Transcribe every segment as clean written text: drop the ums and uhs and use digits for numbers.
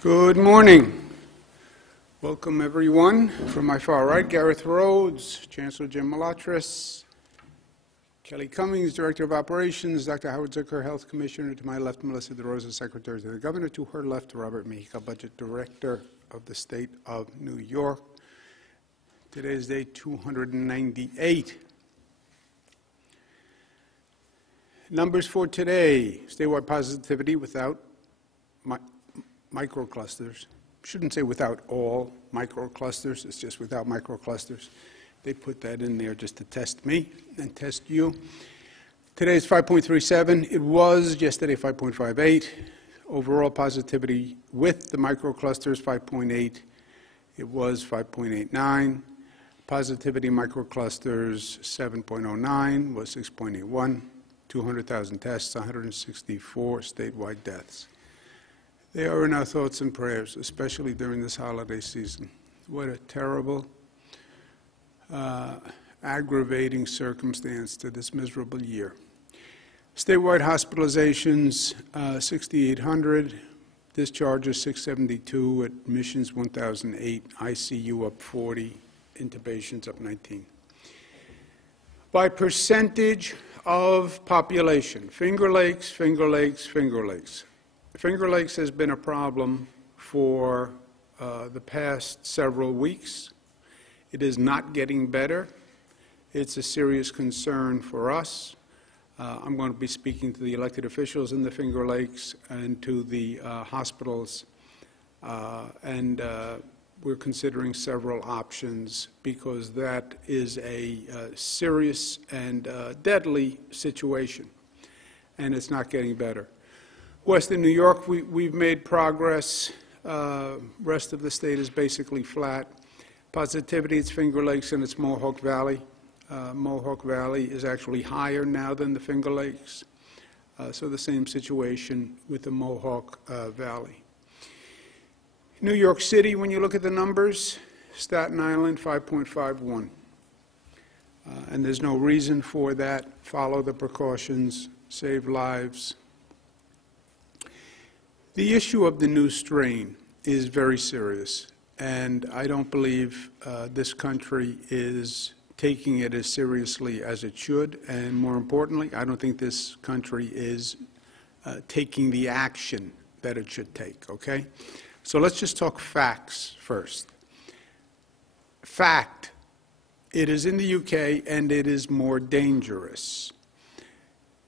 Good morning. Welcome, everyone. From my far right, Gareth Rhodes, Chancellor Jim Malatras, Kelly Cummings, Director of Operations, Dr. Howard Zucker, Health Commissioner. To my left, Melissa DeRosa, Secretary to the Governor. To her left, Robert Mejica, Budget Director of the State of New York. Today is day 298. Numbers for today: statewide positivity without microclusters. Shouldn't say without all microclusters, it's just without microclusters. They put that in there just to test me and test you. Today is 5.37. It was yesterday 5.58. Overall positivity with the microclusters 5.8. It was 5.89. Positivity microclusters 7.09 was 6.81. 200,000 tests, 164 statewide deaths. They are in our thoughts and prayers, especially during this holiday season. What a terrible, aggravating circumstance to this miserable year. Statewide hospitalizations, 6,800. Discharges, 672. Admissions, 1,008. ICU up 40. Intubations up 19. By percentage of population, Finger Lakes, Finger Lakes, Finger Lakes. Finger Lakes has been a problem for the past several weeks. It is not getting better. It's a serious concern for us. I'm going to be speaking to the elected officials in the Finger Lakes and to the hospitals, and we're considering several options because that is a serious and deadly situation, and it's not getting better. Western New York, we've made progress. Rest of the state is basically flat. Positivity, it's Finger Lakes and it's Mohawk Valley. Mohawk Valley is actually higher now than the Finger Lakes. So the same situation with the Mohawk Valley. New York City, when you look at the numbers, Staten Island 5.51. And there's no reason for that. Follow the precautions, save lives. The issue of the new strain is very serious, and I don't believe this country is taking it as seriously as it should, and more importantly, I don't think this country is taking the action that it should take, okay? So let's just talk facts first. Fact, it is in the UK and it is more dangerous.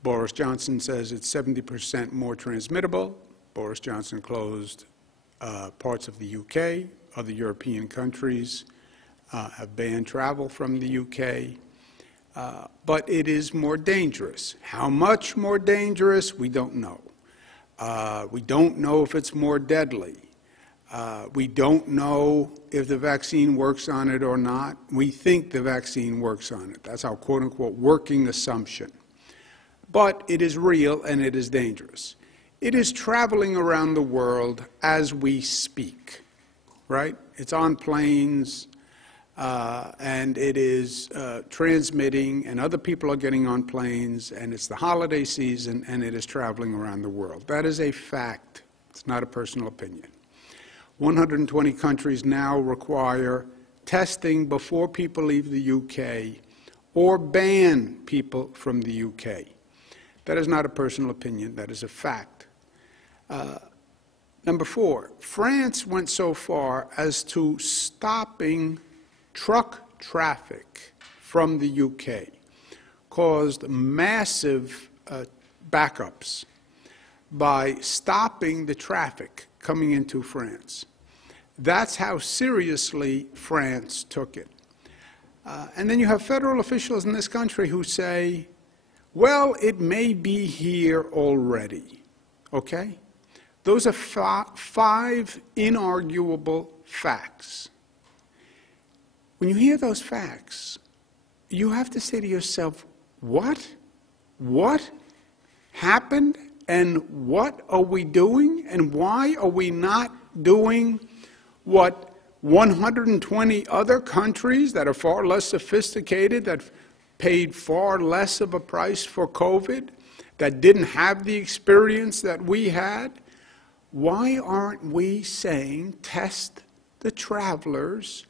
Boris Johnson says it's 70% more transmittable. Boris Johnson closed parts of the UK. Other European countries have banned travel from the UK. But it is more dangerous. How much more dangerous, we don't know. We don't know if it's more deadly. We don't know if the vaccine works on it or not. We think the vaccine works on it. That's our quote-unquote working assumption. But it is real and it is dangerous. It is traveling around the world as we speak, right? It's on planes, and it is transmitting, and other people are getting on planes, and it's the holiday season, and it is traveling around the world. That is a fact. It's not a personal opinion. 120 countries now require testing before people leave the UK or ban people from the UK. That is not a personal opinion. That is a fact. Number 4, France went so far as to stopping truck traffic from the UK, caused massive backups by stopping the traffic coming into France. That's how seriously France took it. And then you have federal officials in this country who say, well, it may be here already, okay? Those are 5 inarguable facts. When you hear those facts, you have to say to yourself, what? What happened? And what are we doing? And why are we not doing what 120 other countries that are far less sophisticated, that paid far less of a price for COVID, that didn't have the experience that we had? why aren't we saying test the travelers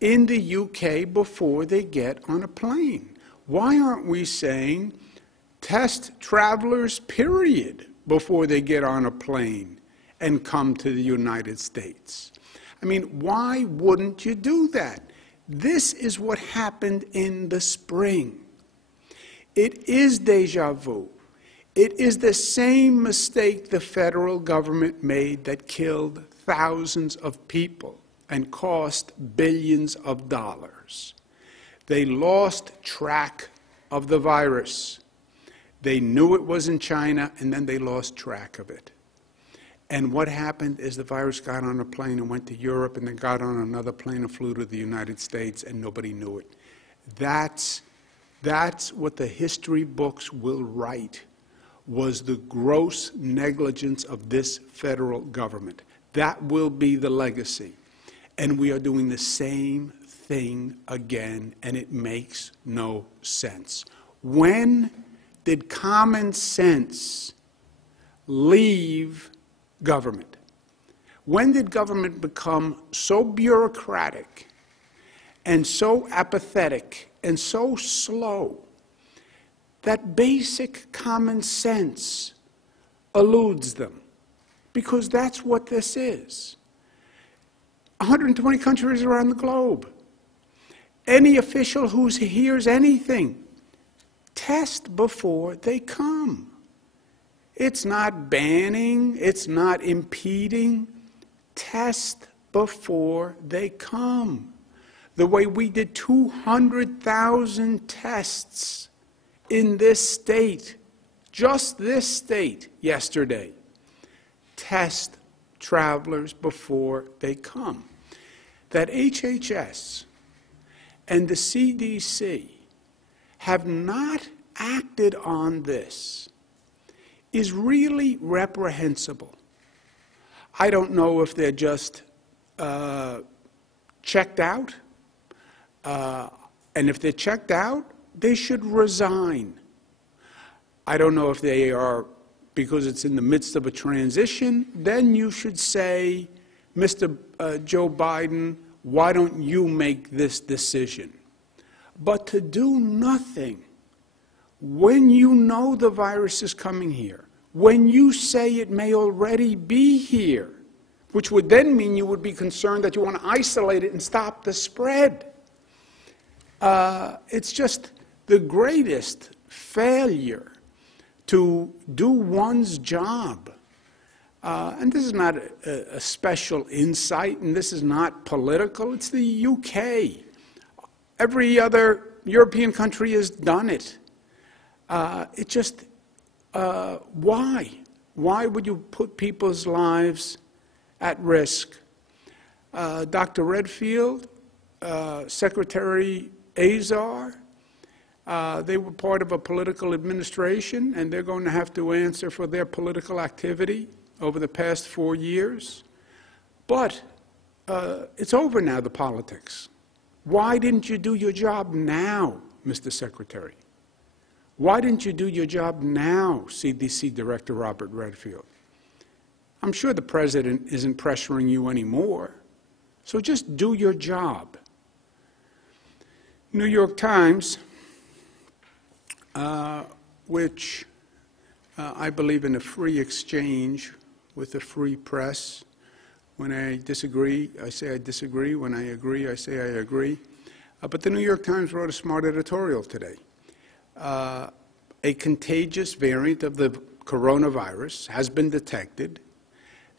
in the UK before they get on a plane? Why aren't we saying test travelers, period, before they get on a plane and come to the United States? I mean, why wouldn't you do that? This is what happened in the spring. It is déjà vu. It is the same mistake the federal government made that killed thousands of people and cost billions of dollars. They lost track of the virus. They knew it was in China, and then they lost track of it. And what happened is the virus got on a plane and went to Europe, and then got on another plane and flew to the United States, and nobody knew it. That's what the history books will write, was the gross negligence of this federal government. That will be the legacy. And we are doing the same thing again, and it makes no sense. When did common sense leave government? When did government become so bureaucratic and so apathetic and so slow that basic common sense eludes them? Because that's what this is. 120 countries around the globe. Any official who hears anything, test before they come. It's not banning, it's not impeding. Test before they come. The way we did 200,000 tests in this state, just this state, yesterday. Test travelers before they come. That HHS and the CDC have not acted on this is really reprehensible. I don't know if they're just checked out, and if they're checked out, they should resign. I don't know if they are, because it's in the midst of a transition, then you should say, Mr. Joe Biden, why don't you make this decision? But to do nothing when you know the virus is coming here, when you say it may already be here, which would then mean you would be concerned that you want to isolate it and stop the spread. It's just the greatest failure to do one's job. And this is not a special insight, and this is not political. It's the UK. Every other European country has done it. It just, why? Why would you put people's lives at risk? Dr. Redfield, Secretary Azar, they were part of a political administration, and they're going to have to answer for their political activity over the past 4 years. But it's over now, the politics. Why didn't you do your job now, Mr. Secretary? Why didn't you do your job now, CDC Director Robert Redfield? I'm sure the president isn't pressuring you anymore, so just do your job. New York Times, which I believe in a free exchange with the free press. When I disagree, I say I disagree. When I agree, I say I agree. But the New York Times wrote a smart editorial today. A contagious variant of the coronavirus has been detected.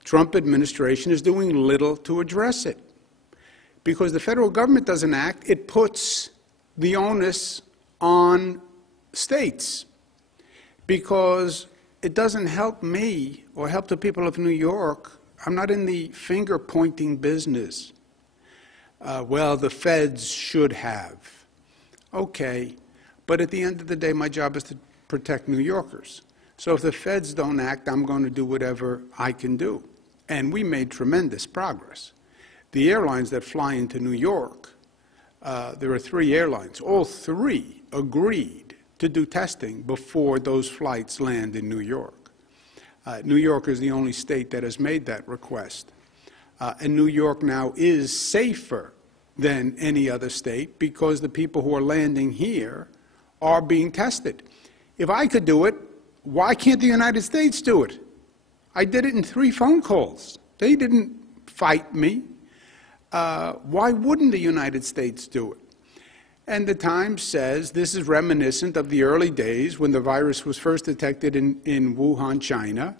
Trump administration is doing little to address it. Because the federal government doesn't act, it puts the onus on states. Because it doesn't help me or help the people of New York. I'm not in the finger-pointing business. Well, the feds should have. Okay, but at the end of the day, my job is to protect New Yorkers. So if the feds don't act, I'm going to do whatever I can do. And we made tremendous progress. The airlines that fly into New York, there are 3 airlines. All 3 agreed to do testing before those flights land in New York. New York is the only state that has made that request. And New York now is safer than any other state because the people who are landing here are being tested. If I could do it, why can't the United States do it? I did it in 3 phone calls. They didn't fight me. Why wouldn't the United States do it? And the Times says this is reminiscent of the early days when the virus was first detected in Wuhan, China.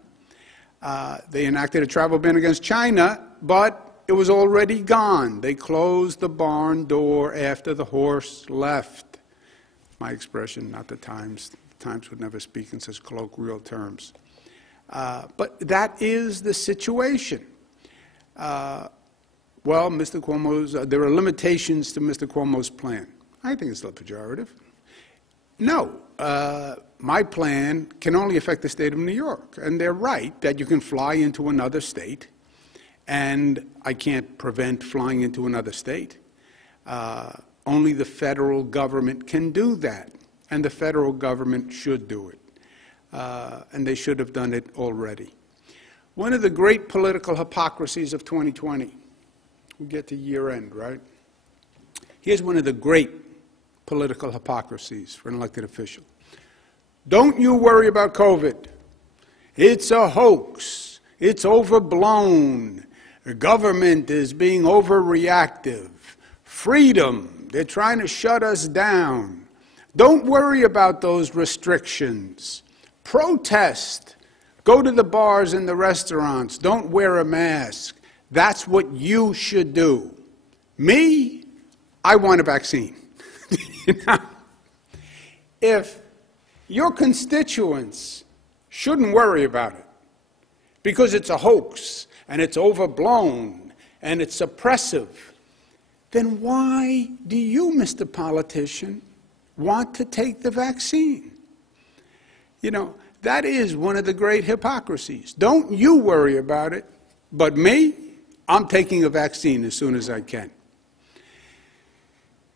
They enacted a travel ban against China, but it was already gone. They closed the barn door after the horse left. My expression, not the Times. The Times would never speak in such colloquial terms. But that is the situation. Well, Mr. Cuomo's, there are limitations to Mr. Cuomo's plan. I think it's still pejorative. No, my plan can only affect the state of New York. And they're right that you can fly into another state, and I can't prevent flying into another state. Only the federal government can do that, and the federal government should do it. And they should have done it already. One of the great political hypocrisies of 2020, we get to year end, right? Here's one of the great political hypocrisies for an elected official. Don't you worry about COVID. It's a hoax. It's overblown. The government is being overreactive. Freedom, they're trying to shut us down. Don't worry about those restrictions. Protest. Go to the bars and the restaurants. Don't wear a mask. That's what you should do. Me, I want a vaccine. If your constituents shouldn't worry about it because it's a hoax and it's overblown and it's oppressive, then why do you, Mr. Politician, want to take the vaccine? You know, that is one of the great hypocrisies. Don't you worry about it, but me, I'm taking a vaccine as soon as I can.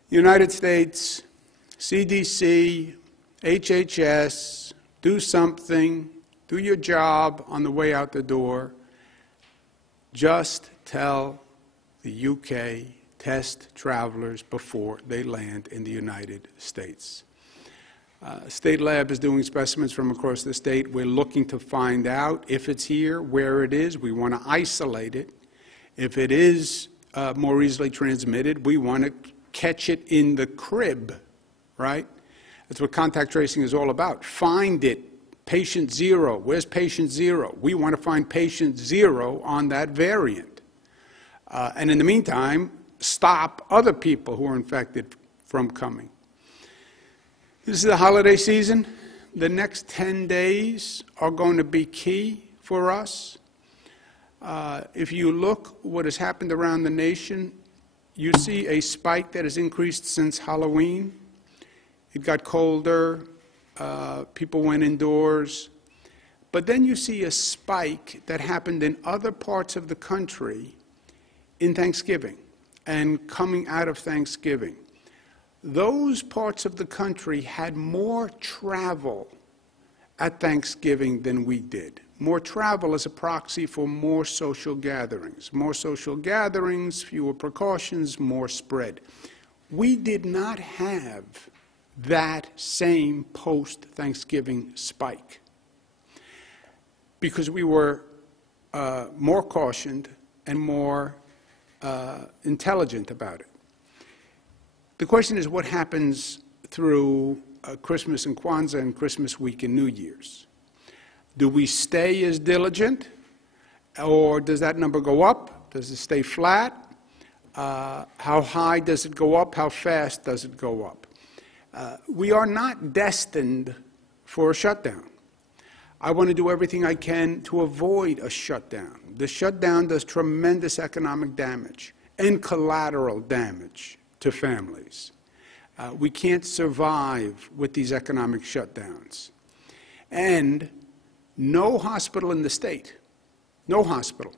United States, CDC, HHS, do something, do your job on the way out the door. Just tell the UK, test travelers before they land in the United States. State Lab is doing specimens from across the state. We're looking to find out if it's here, where it is. We want to isolate it. If it is more easily transmitted, we want to catch it in the crib, right? That's what contact tracing is all about. Find it. Patient 0. Where's patient 0? We want to find patient 0 on that variant. And in the meantime, stop other people who are infected from coming. This is the holiday season. The next 10 days are going to be key for us. If you look what has happened around the nation, you see a spike that has increased since Halloween. It got colder. People went indoors. But then you see a spike that happened in other parts of the country in Thanksgiving and coming out of Thanksgiving. Those parts of the country had more travel at Thanksgiving than we did. More travel as a proxy for more social gatherings. More social gatherings, fewer precautions, more spread. We did not have that same post-Thanksgiving spike because we were more cautioned and more intelligent about it. The question is what happens through Christmas and Kwanzaa and Christmas week and New Year's. Do we stay as diligent, or does that number go up? Does it stay flat? How high does it go up? How fast does it go up? We are not destined for a shutdown. I want to do everything I can to avoid a shutdown. The shutdown does tremendous economic damage and collateral damage to families. We can't survive with these economic shutdowns. And no hospital in the state, no hospital,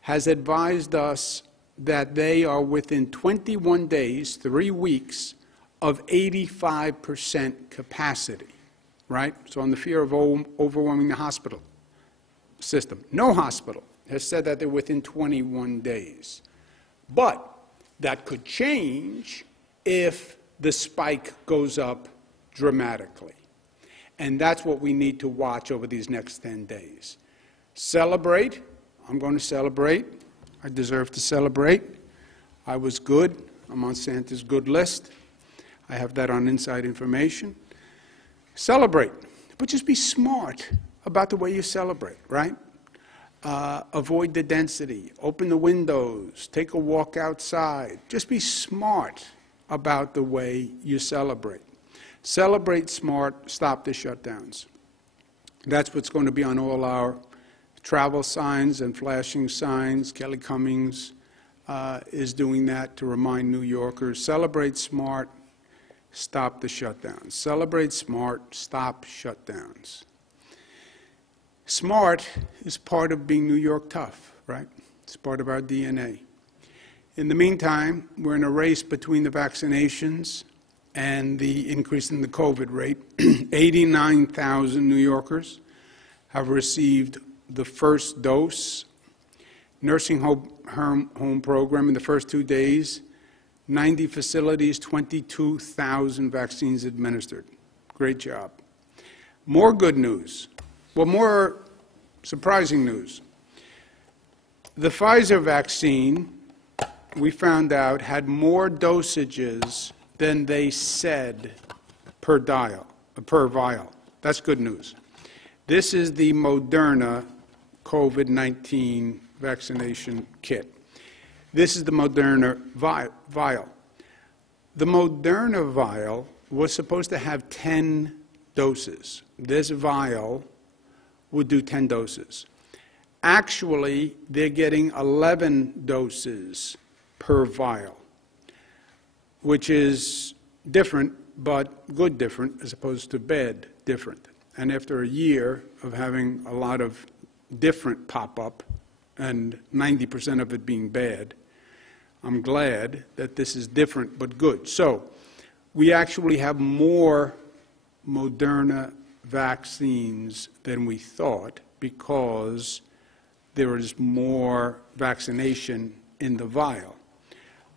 has advised us that they are within 21 days, 3 weeks, of 85% capacity, right? So on the fear of overwhelming the hospital. system. No hospital has said that they're within 21 days. But that could change if the spike goes up dramatically. And that's what we need to watch over these next 10 days. Celebrate. I'm going to celebrate. I deserve to celebrate. I was good. I'm on Santa's good list. I have that on Inside Information. Celebrate. But just be smart about the way you celebrate, right? Avoid the density. Open the windows. Take a walk outside. Just be smart about the way you celebrate. Celebrate smart. Stop the shutdowns. That's what's going to be on all our travel signs and flashing signs. Kelly Cummings is doing that to remind New Yorkers. Celebrate smart. Stop the shutdowns. Celebrate smart. Stop shutdowns. Smart is part of being New York tough, right? It's part of our DNA. In the meantime, we're in a race between the vaccinations and the increase in the COVID rate. 89,000 New Yorkers have received the first dose. Nursing home program in the first 2 days, 90 facilities, 22,000 vaccines administered. Great job. More good news. Well, more surprising news. The Pfizer vaccine, we found out, had more dosages than they said per vial. That's good news. This is the Moderna COVID-19 vaccination kit. This is the Moderna vial. The Moderna vial was supposed to have 10 doses. This vial would do 10 doses. Actually, they're getting 11 doses per vial, which is different, but good different, as opposed to bad different. And after a year of having a lot of different pop-up, and 90% of it being bad, I'm glad that this is different but good. So we actually have more Moderna vaccines than we thought because there is more vaccination in the vial.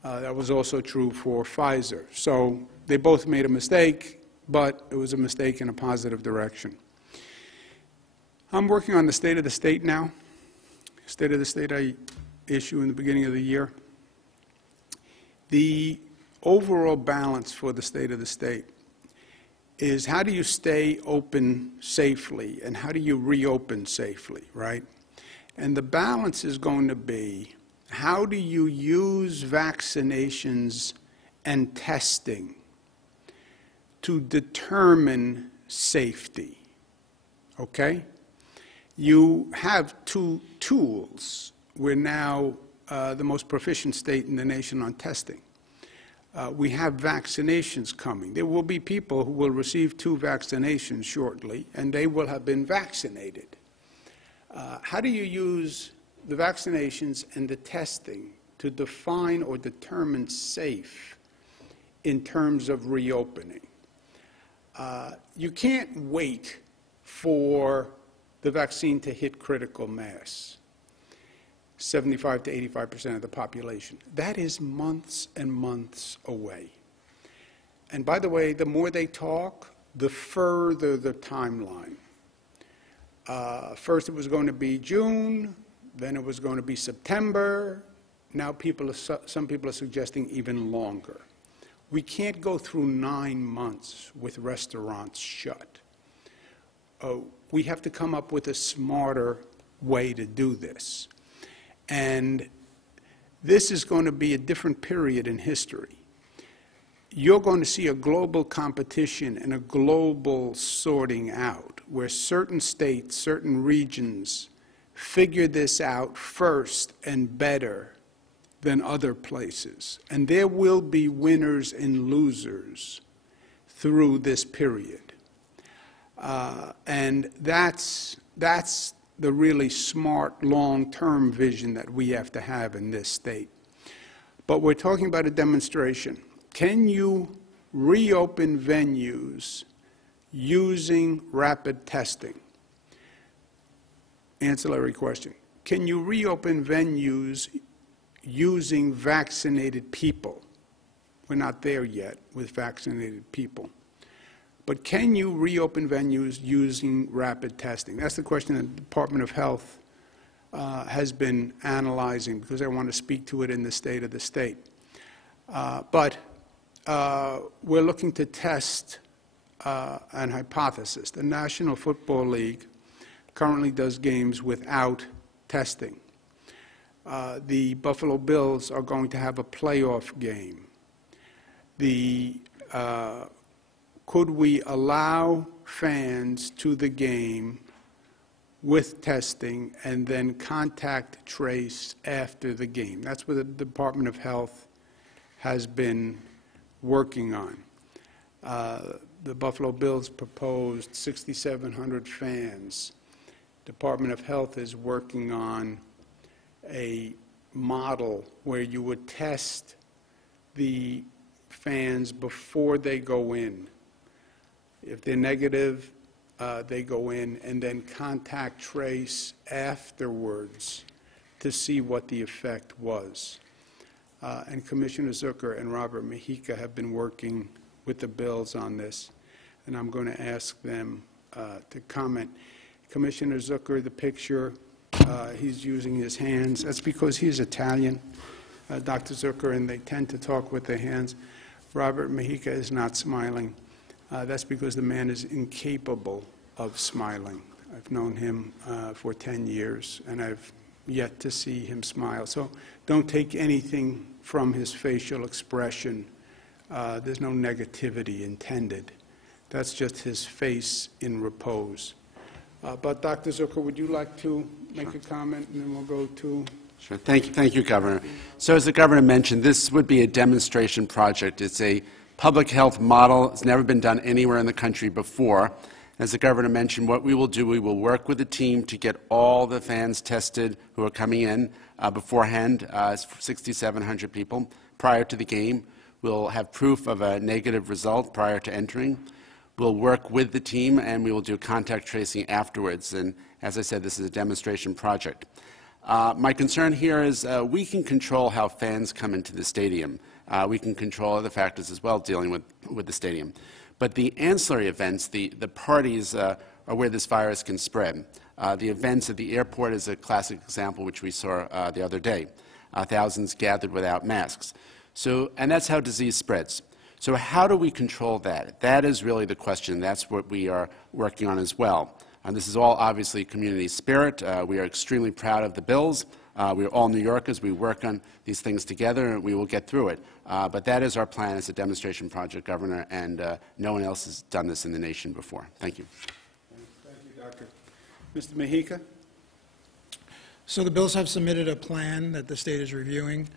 That was also true for Pfizer. So they both made a mistake, but it was a mistake in a positive direction. I'm working on the State of the State now. State of the State I issue in the beginning of the year. The overall balance for the State of the State is how do you stay open safely and how do you reopen safely, right? And the balance is going to be how do you use vaccinations and testing to determine safety, okay? You have two tools. We're now the most proficient state in the nation on testing. We have vaccinations coming. There will be people who will receive 2 vaccinations shortly, and they will have been vaccinated. How do you use the vaccinations and the testing to define or determine safe in terms of reopening? You can't wait for the vaccine to hit critical mass, 75 to 85% of the population. That is months and months away. And by the way, the more they talk, the further the timeline. First it was going to be June, then it was going to be September. Now some people are suggesting even longer. We can't go through 9 months with restaurants shut. We have to come up with a smarter way to do this. And this is going to be a different period in history. You're going to see a global competition and a global sorting out where certain states, certain regions figure this out first and better than other places. And there will be winners and losers through this period. And that's the really smart long-term vision that we have to have in this state. But we're talking about a demonstration. Can you reopen venues using rapid testing? ancillary question. Can you reopen venues using vaccinated people? We're not there yet with vaccinated people. But can you reopen venues using rapid testing? That's the question that the Department of Health has been analyzing, because I want to speak to it in the state of the state. But we're looking to test an hypothesis. The National Football League currently does games without testing. The Buffalo Bills are going to have a playoff game. Could we allow fans to the game with testing and then contact trace after the game? That's what the Department of Health has been working on. The Buffalo Bills proposed 6,700 fans. Department of Health is working on a model where you would test the fans before they go in. If they're negative, they go in, and then contact trace afterwards to see what the effect was. And Commissioner Zucker and Robert Mujica have been working with the Bills on this, and I'm going to ask them to comment. Commissioner Zucker, the picture, he's using his hands. That's because he's Italian, Dr. Zucker, and they tend to talk with their hands. Robert Mujica is not smiling. That's because the man is incapable of smiling. I've known him for 10 years, and I've yet to see him smile. So don't take anything from his facial expression. There's no negativity intended. That's just his face in repose. But Dr. Zucker, would you like to make a comment, and then we'll go to... Sure. Thank you, Governor. So as the Governor mentioned, this would be a demonstration project. It's a public health model. It's never been done anywhere in the country before. As the Governor mentioned, what we will do, we will work with the team to get all the fans tested who are coming in beforehand, 6,700 people, prior to the game. We'll have proof of a negative result prior to entering. We'll work with the team, and we will do contact tracing afterwards. And as I said, this is a demonstration project. My concern here is we can control how fans come into the stadium. We can control other factors as well dealing with the stadium. But the ancillary events, the parties, are where this virus can spread. The events at the airport is a classic example, which we saw the other day. Thousands gathered without masks. And that's how disease spreads. So how do we control that? That is really the question. That's what we are working on as well. And this is all obviously community spirit. We are extremely proud of the Bills. We are all New Yorkers. We work on these things together, and we will get through it. But that is our plan as a demonstration project, Governor, and no one else has done this in the nation before. Thank you. Thank you, Doctor. Mr. Mujica? So the Bills have submitted a plan that the state is reviewing,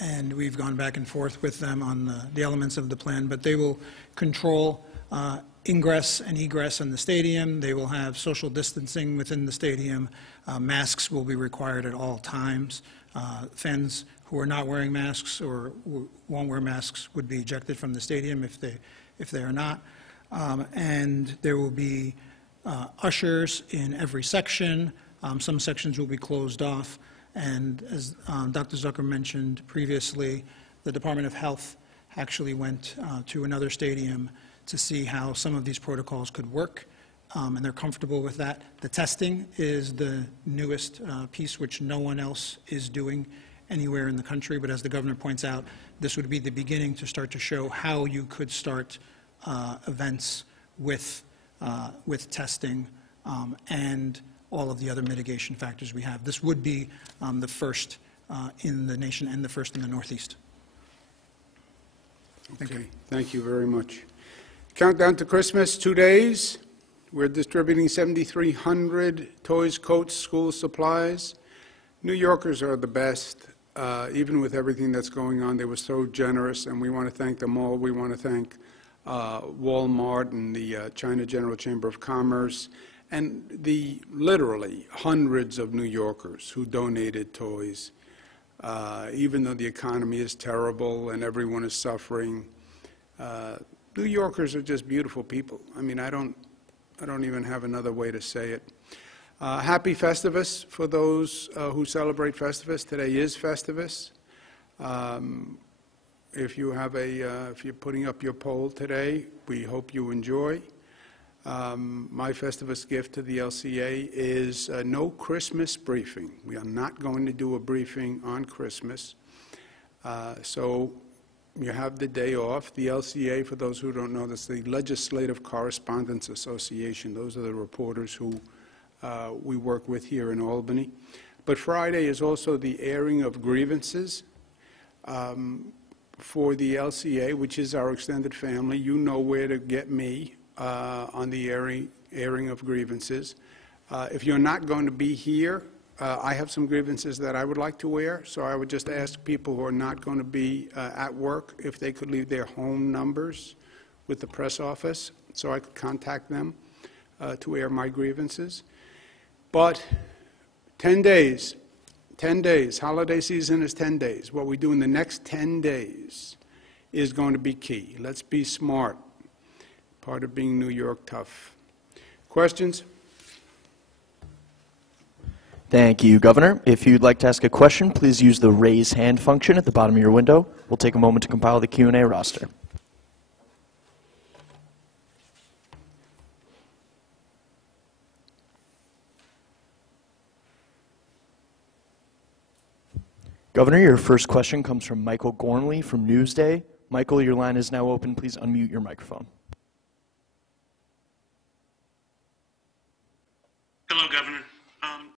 and we've gone back and forth with them on the elements of the plan, but they will control ingress and egress in the stadium. They will have social distancing within the stadium. Masks will be required at all times. Fans who are not wearing masks or won't wear masks would be ejected from the stadium if they are not. And there will be ushers in every section. Some sections will be closed off. And as Dr. Zucker mentioned previously, the Department of Health actually went to another stadium to see how some of these protocols could work, and they're comfortable with that. The testing is the newest piece, which no one else is doing anywhere in the country, but as the Governor points out, this would be the beginning to start to show how you could start events with testing and all of the other mitigation factors we have. This would be the first in the nation and the first in the Northeast. Okay, thank you very much. Countdown to Christmas, 2 days. We're distributing 7,300 toys, coats, school supplies. New Yorkers are the best, even with everything that's going on. They were so generous, and we want to thank them all. We want to thank Walmart and the China General Chamber of Commerce, and the literally hundreds of New Yorkers who donated toys. Even though the economy is terrible and everyone is suffering, New Yorkers are just beautiful people. I mean, I don't even have another way to say it. Happy Festivus for those who celebrate Festivus. Today is Festivus. If you're putting up your poll today, we hope you enjoy. My Festivus gift to the LCA is no Christmas briefing. We are not going to do a briefing on Christmas. So you have the day off. The LCA, for those who don't know, that's the Legislative Correspondence Association. Those are the reporters who we work with here in Albany. But Friday is also the airing of grievances for the LCA, which is our extended family. You know where to get me on the airing of grievances. If you're not going to be here, I have some grievances that I would like to air, so I would just ask people who are not going to be at work if they could leave their home numbers with the press office so I could contact them to air my grievances. But 10 days, holiday season is 10 days. What we do in the next 10 days is going to be key. Let's be smart. Part of being New York tough. Questions? Thank you, Governor. If you'd like to ask a question, please use the raise hand function at the bottom of your window. We'll take a moment to compile the Q&A roster. Governor, your first question comes from Michael Gormley from Newsday. Michael, your line is now open. Please unmute your microphone.